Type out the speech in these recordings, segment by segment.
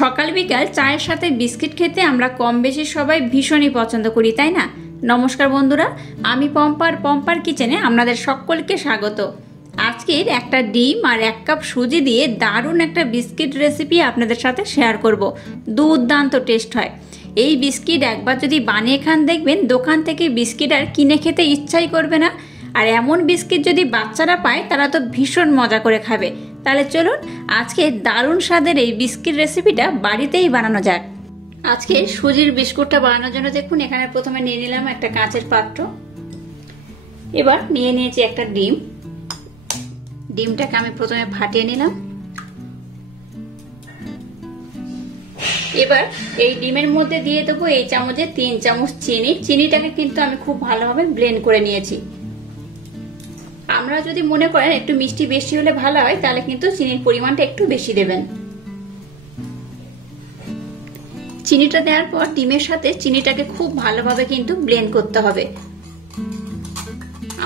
সকাল বিকাল চায়ের সাথে বিস্কিট খেতে আমরা কম বেশি সবাই ভীষণই পছন্দ করি, তাই না? নমস্কার বন্ধুরা, আমি পম্পার কিচেনে আপনাদের সকলকে স্বাগত। আজকের একটা ডিম আর 1 কাপ সুজি দিয়ে দারুণ একটা বিস্কিট রেসিপি আপনাদের সাথে শেয়ার করব। দুর্দান্ত টেস্ট হয় এই বিস্কিট। একবার যদি বানিয়ে খান দেখবেন দোকান থেকে বিস্কিট আর কিনে খেতে ইচ্ছাই করবে না। আর এমন বিস্কিট যদি বাচ্চারা পায় তারা তো ভীষণ মজা করে খাবে। তাহলে চলুন আজকে দারুণ স্বাদের এই বিস্কিট রেসিপিটা বাড়িতেই বানানো যাক। আজকে সুজির বিস্কুটটা বানানোর জন্য দেখুন এখানে প্রথমে নিয়ে নিলাম একটা কাঁচের পাত্র। এবার নিয়ে নিয়েছি একটা ডিম। ডিমটাকে আমি প্রথমে ফাটিয়ে নিলাম। এবার এই ডিমের মধ্যে দিয়ে দেবো এই চামচে 3 চামচ চিনি। চিনিটাকে কিন্তু আমি খুব ভালোভাবে ব্লেন্ড করে নিয়েছি। আমরা যদি মনে করেন একটু মিষ্টি বেশি হলে ভালো হয় তাহলে কিন্তু চিনির পরিমাণটা একটু বেশি দেবেন। চিনিটা দেওয়ার পর ডিমের সাথে চিনিটাকে খুব ভালোভাবে কিন্তু ব্লেন্ড করতে হবে।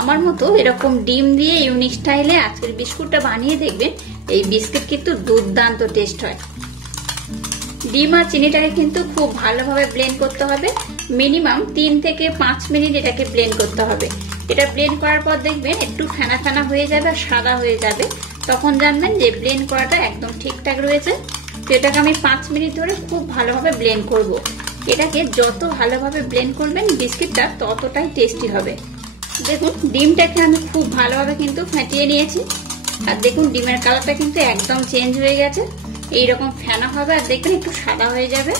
আমার মতো এরকম ডিম দিয়ে ইউনিক স্টাইলে আজকের বিস্কুটটা বানিয়ে দেখবেন। এই বিস্কিট কিন্তু দুর্দান্ত টেস্ট হয়। ডিম আর চিনিটাকে কিন্তু খুব ভালোভাবে ব্লেন্ড করতে হবে। মিনিমাম 3 থেকে 5 মিনিট এটাকে ব্লেন্ড করতে হবে। এটা ব্লেন্ড করার পর দেখবেন একটু ফেনা ফেনা হয়ে যাবে আর সাদা হয়ে যাবে, তখন জানবেন যে ব্লেন্ড করাটা একদম ঠিকঠাক রয়েছে। তো এটাকে আমি 5 মিনিট ধরে খুব ভালোভাবে ব্লেন্ড করব। এটাকে যত ভালোভাবে ব্লেন্ড করবেন বিস্কিটটা ততটাই টেস্টি হবে। দেখুন ডিমটাকে আমি খুব ভালোভাবে কিন্তু ফাটিয়ে নিয়েছি। আর দেখুন ডিমের কালারটা কিন্তু একদম চেঞ্জ হয়ে গেছে। এইরকম ফেনা হবে আর দেখবেন একটু সাদা হয়ে যাবে।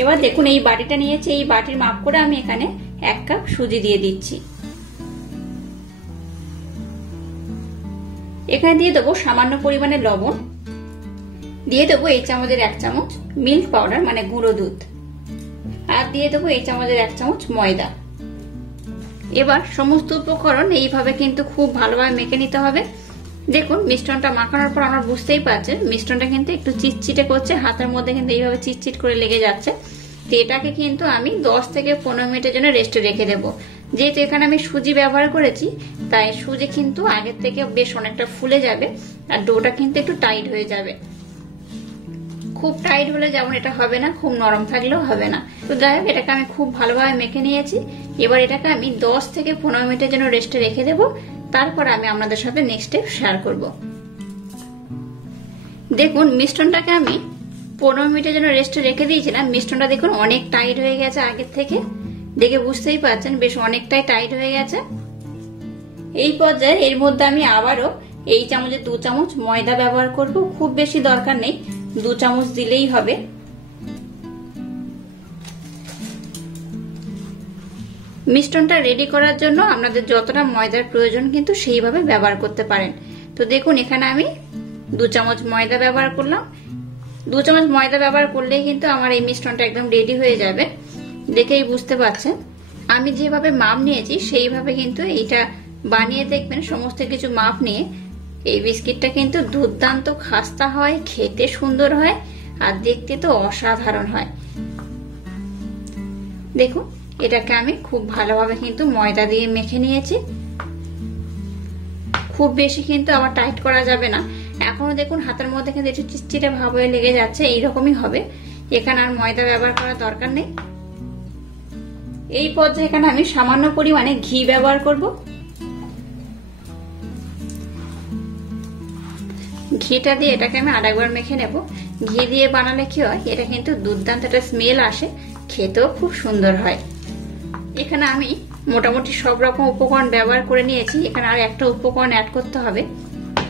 এবার দেখুন এই বাটিটা নিয়েছি, এই বাটির মাপ করে আমি এখানে 1 কাপ সুজি দিয়ে দিচ্ছি। এখানে দিয়ে দেবো সামান্য পরিমাণে লবণ, দিয়ে দেবো এই চামচের 1 চামচ মিল্ক পাউডার মানে গুঁড়ো দুধ, আর দিয়ে দেবো এই চামচের 1 চামচ ময়দা। এবার সমস্ত উপকরণ এইভাবে কিন্তু খুব ভালোভাবে মেখে নিতে হবে। দেখুন মিশ্রণটা মাখানোর পর আমরা বুঝতেই পারছেন মিশ্রণটা কিন্তু একটু চিটচিটে করছে, হাতের মধ্যে কিন্তু এইভাবে চিটচিট করে লেগে যাচ্ছে। তো এটাকে কিন্তু আমি 10 থেকে 15 মিনিটের জন্য রেস্টে রেখে দেবো। যেহেতু এখানে আমি সুজি ব্যবহার করেছি তাই সুজি কিন্তু আগের থেকে বেশ অনেকটা ফুলে যাবে আর ডোটা কিন্তু একটু টাইট হয়ে যাবে। খুব টাইট হলে যেমন এটা হবে না, খুব নরম থাকলেও হবে না। তো যাই হোক এটাকে আমি খুব ভালোভাবে মেখে নিয়েছি। এবার এটাকে আমি 10 থেকে 15 মিনিটের জন্য রেস্টে রেখে দেবো। তারপর আমি আপনাদের সাথে নেক্সট স্টেপ শেয়ার করব। দেখুন মিশ্রণটাকে আমি 15 মিনিটের জন্য রেস্টে রেখে দিয়েছিলাম। মিশ্রণটা দেখুন অনেক টাইট হয়ে গেছে আগের থেকে, দেখে বুঝতেই পারছেন বেশ অনেকটাই টাইট হয়ে গেছে। এই পর্যায়ে এর মধ্যে আমি আবারও এই চামচে 2 চামচ ময়দা ব্যবহার করব। খুব বেশি দরকার নেই, 2 চামচ দিলেই হবে। মিশ্রণটা রেডি করার জন্য আপনাদের যতটা ময়দার প্রয়োজন কিন্তু সেইভাবে ব্যবহার করতে পারেন। তো দেখুন এখানে আমি 2 চামচ ময়দা ব্যবহার করলাম। 2 চামচ ময়দা ব্যবহার করলেই কিন্তু আমার এই মিশ্রণটা একদম রেডি হয়ে যাবে। দেখেই বুঝতে পারছেন আমি যেভাবে মাপ নিয়েছি সেইভাবে কিন্তু এইটা বানিয়ে দেখবেন। সমস্ত কিছু মাপ নিয়ে এই বিস্কিটটা কিন্তু দুর্দান্ত খাস্তা হয়, খেতে সুন্দর হয় আর দেখতে তো অসাধারণ হয়। দেখুন এটাকে আমি খুব ভালোভাবে কিন্তু ময়দা দিয়ে মেখে নিয়েছি। খুব বেশি কিন্তু আবার টাইট করা যাবে না। এখনো দেখুন হাতের মধ্যে কিন্তু একটু চিটচিটে ভাব হয়ে লেগে যাচ্ছে, এইরকমই হবে। এখানে আর ময়দা ব্যবহার করার দরকার নেই। এই পর্যায়ে এখানে আমি সামান্য পরিমাণে ঘি ব্যবহার করব। ঘিটা দিয়ে এটাকে আমি আরেকবার মেখে নেব। ঘি দিয়ে বানালে কি হয়, এটা কিন্তু দুর্দান্ত একটা স্মেল আসে, খেতেও খুব সুন্দর হয়। এখানে আমি মোটামুটি সব রকম উপকরণ ব্যবহার করে নিয়েছি। এখানে আর একটা উপকরণ অ্যাড করতে হবে।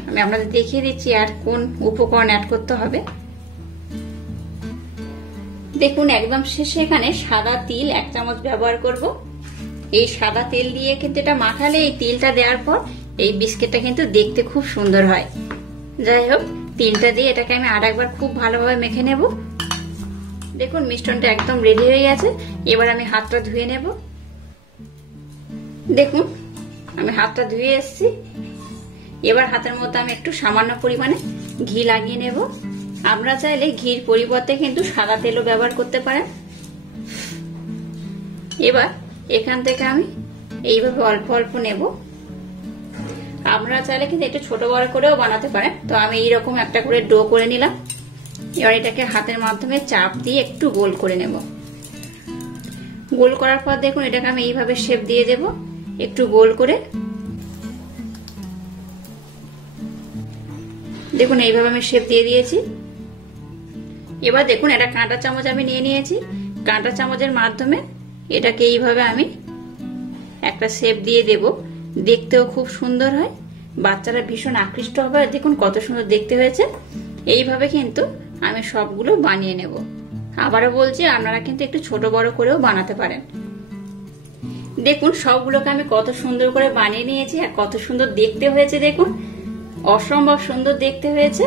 আমি আপনাদের দেখিয়ে দিচ্ছি আর কোন উপকরণ অ্যাড করতে হবে। দেখুন একদম শেষে এখানে সাদা তিল 1 চামচ ব্যবহার করব। এই সাদা তেল দিয়ে কিন্তু এটা মাখালে, এই তিলটা দেওয়ার পর এই বিস্কিটটা কিন্তু দেখতে খুব সুন্দর হয়। যাই হোক তিলটা দিয়ে এটাকে আমি আরেকবার খুব ভালোভাবে মেখে নেব। দেখুন মিশ্রণটা একদম রেডি হয়ে গেছে। এবার আমি হাতটা ধুয়ে নেব। দেখুন আমি হাতটা ধুয়ে এসেছি। এবার হাতের মধ্যে আমি একটু সামান্য পরিমাণে ঘি লাগিয়ে নেব। আপনারা চাইলে ঘির পরিবর্তে কিন্তু সাদা তেলও ব্যবহার করতে পারেন। এবার এখান থেকে আমি এইভাবে অল্প অল্প নেব। আপনারা চাইলে কিন্তু একটু ছোট বড় করেও বানাতে পারেন। তো আমি এইরকম একটা করে ডো করে নিলাম। এবার এটাকে হাতের মাধ্যমে চাপ দিয়ে একটু গোল করে নেব। গোল করার পর দেখুন এটাকে আমি এইভাবে শেপ দিয়ে দেব, একটু গোল করে। দেখুন এইভাবে আমি শেপ দিয়ে দিয়েছি। এবার দেখুন এটা কাঁটা চামচ আমি নিয়ে নিয়েছি, কাঁটা চামচের মাধ্যমে এটাকে এইভাবে আমি একটা শেপ দিয়ে দেব। দেখতেও খুব সুন্দর হয়, বাচ্চারা ভীষণ আকৃষ্ট হবে। দেখুন কত সুন্দর দেখতে হয়েছে। এইভাবে কিন্তু আমি সবগুলো বানিয়ে নেব। আবারও বলছি, আপনারা কিন্তু একটু ছোট বড় করেও বানাতে পারেন। দেখুন সবগুলোকে আমি কত সুন্দর করে বানিয়ে নিয়েছি আর কত সুন্দর দেখতে হয়েছে। দেখুন অসম্ভব সুন্দর দেখতে হয়েছে।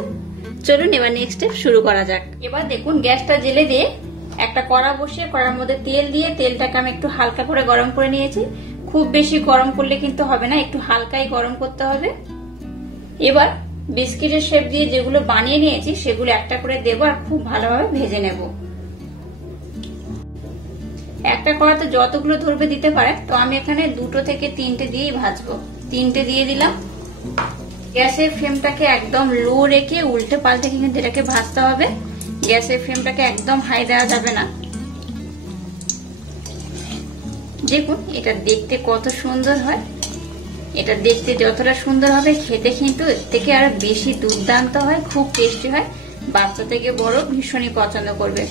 চলুন এবার নেক্সট স্টেপ শুরু করা যাক। এবার দেখুন গ্যাসটা জেলে দিয়ে একটা কড়া বসিয়ে কড়ার মধ্যে তেল দিয়ে তেলটাকে আমি একটু হালকা করে গরম করে নিয়েছি। খুব বেশি গরম করলে কিন্তু হবে না, একটু হালকাই গরম করতে হবে। এবার বিস্কিটের শেপ দিয়ে যেগুলো বানিয়ে নিয়েছি সেগুলো একটা করে দেবো আর খুব ভালোভাবে ভেজে নেব। একটা কড়াতে যতগুলো ধরবে দিতে পারে, তো আমি এখানে 2 থেকে 3টে দিয়েই ভাজবো। 3টে দিয়ে দিলাম। গ্যাসের ফ্লেমটাকে একদম লো রেখে উল্টে পাল্টে কিন্তু এটাকে ভাজতে হবে। গ্যাসের ফ্লেমটাকে একদম হাই দেওয়া যাবে না। দেখুন এটা দেখতে কত সুন্দর হয়। এটা দেখতে যতটা সুন্দর হবে খেতে কিন্তু এর থেকে আরো বেশি দুর্দান্ত হয়, খুব টেস্টি হয়। বাচ্চা থেকে বড় ভীষণই পছন্দ করবে।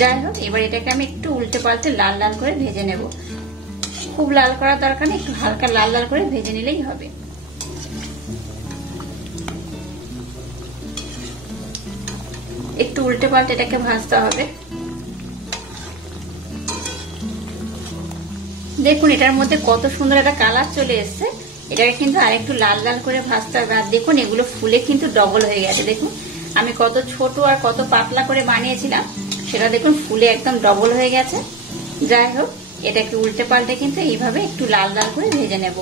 যাই হোক, এবার এটাকে আমি একটু উল্টে পাল্টে লাল লাল করে ভেজে নেব। খুব লাল করার দরকার নেই, একটু হালকা লাল লাল করে ভেজে নিলেই হবে। একটু উল্টে পাল্টে এটাকে ভাজতে হবে। দেখুন এটার মধ্যে কত সুন্দর একটা কালার চলে এসছে। এটাকে কিন্তু আরেকটু লাল লাল করে ভাজতে হবে। আর দেখুন এগুলো ফুলে কিন্তু ডবল হয়ে গেছে। দেখুন আমি কত ছোট আর কত পাতলা করে বানিয়েছিলাম, সেটা দেখুন ফুলে একদম ডবল হয়ে গেছে। যাই হোক, এটাকে উল্টে পাল্টে কিন্তু এইভাবে একটু লাল লাল করে ভেজে নেব।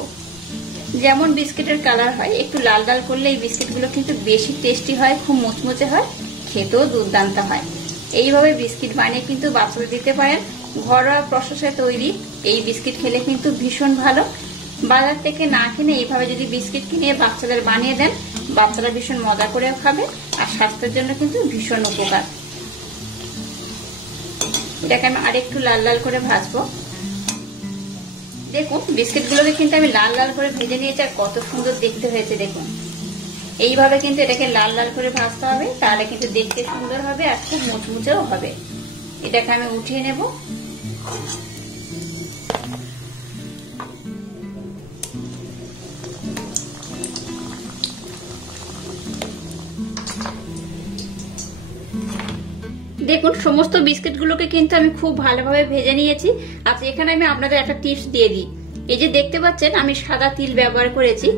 যেমন বিস্কিটের কালার হয়, একটু লাল লাল করলে এই বিস্কিটগুলো কিন্তু বেশি টেস্টি হয়, খুব মুচমুচে হয়, খেতেও দুর্দান্ত হয়। এইভাবে বিস্কিট বানিয়ে কিন্তু বাচ্চাদের দিতে পারেন। ঘরোয়া প্রসেসে তৈরি এই বিস্কিট খেলে কিন্তু ভীষণ ভালো। বাজার থেকে না কিনে এইভাবে যদি বিস্কিট কিনে বাচ্চাদের বানিয়ে দেন, বাচ্চারা ভীষণ মজা করেও খাবে আর স্বাস্থ্যের জন্য কিন্তু ভীষণ উপকার। এটাকে আমি আরেকটু লাল লাল করে ভাজবো। দেখুন বিস্কিটগুলোকে কিন্তু আমি লাল লাল করে ভেজে নিয়েছি আর কত সুন্দর দেখতে হয়েছে। দেখুন এইভাবে কিন্তু এটাকে লাল লাল করে ভাজতে হবে, তাহলে কিন্তু দেখতে সুন্দর হবে আর খুব মুচমুচেও হবে। এটাকে আমি উঠিয়ে নেব। দেখুন সমস্ত বিস্কিটগুলোকে কিন্তু আমি খুব ভালোভাবে ভেজে নিয়েছি। আচ্ছা এখানে আমি আপনাদের একটা টিপস দিয়ে দিই। এই যে দেখতে পাচ্ছেন আমি সাদা তিল ব্যবহার করেছি।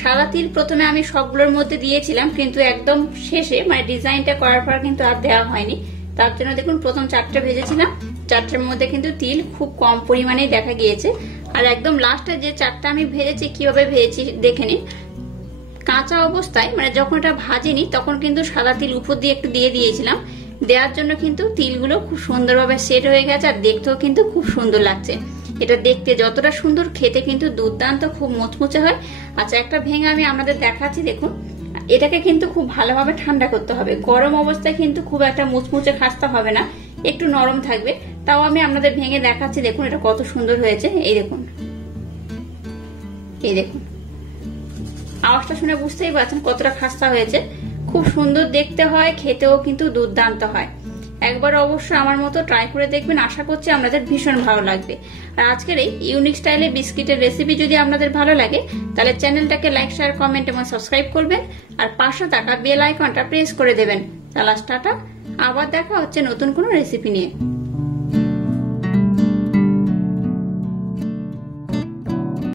সাদা তিল প্রথমে আমি সবগুলোর মধ্যে দিয়েছিলাম, কিন্তু একদম শেষে মানে ডিজাইনটা করার পর কিন্তু আর দেওয়া হয়নি। তার জন্য দেখুন প্রথম 4টে ভেজেছিলাম, 4টের মধ্যে কিন্তু তিল খুব কম পরিমাণেই দেখা গিয়েছে। আর একদম লাস্টে যে 4টা আমি ভেজেছি, কিভাবে ভেজেছি দেখে নিন। কাঁচা অবস্থায় মানে যখন এটা ভাজিনি তখন কিন্তু সাদা তিল উপর দিয়ে একটু দিয়ে দিয়েছিলাম। দেওয়ার জন্য কিন্তু তিলগুলো খুব সুন্দরভাবে সেট হয়ে গেছে আর দেখতেও কিন্তু খুব সুন্দর লাগছে। এটা দেখতে যতটা সুন্দর, খেতে কিন্তু দুর্দান্ত, খুব মুচমুচে হয়। আচ্ছা একটা ভেঙে আমি আপনাদের দেখাচ্ছি। দেখুন এটাকে কিন্তু খুব ভালোভাবে ঠান্ডা করতে হবে। গরম অবস্থায় কিন্তু খুব একটা মুচমুচে খাস্তা হবে না, একটু নরম থাকবে। তাও আমি আপনাদের ভেঙে দেখাচ্ছি। দেখুন এটা কত সুন্দর হয়েছে। এই দেখুন, এই দেখুন আওয়াজটা শুনে বুঝতেই পারছেন কতটা খাস্তা হয়েছে। খুব সুন্দর দেখতে হয়, খেতেও কিন্তু দুর্দান্ত হয়। একবার অবশ্যই আমার মতো ট্রাই করে দেখবেন, আশা করছি আপনাদের ভীষণ ভালো লাগবে। আর আজকের এই ইউনিক স্টাইলে বিস্কিটের রেসিপি যদি আপনাদের ভালো লাগে, তাহলে চ্যানেলটাকে লাইক, শেয়ার, কমেন্ট এবং সাবস্ক্রাইব করবেন আর পাশে থাকা বেল আইকনটা প্রেস করে দেবেন। তাহলে টাটা, আবার দেখা হচ্ছে নতুন কোনো রেসিপি নিয়ে।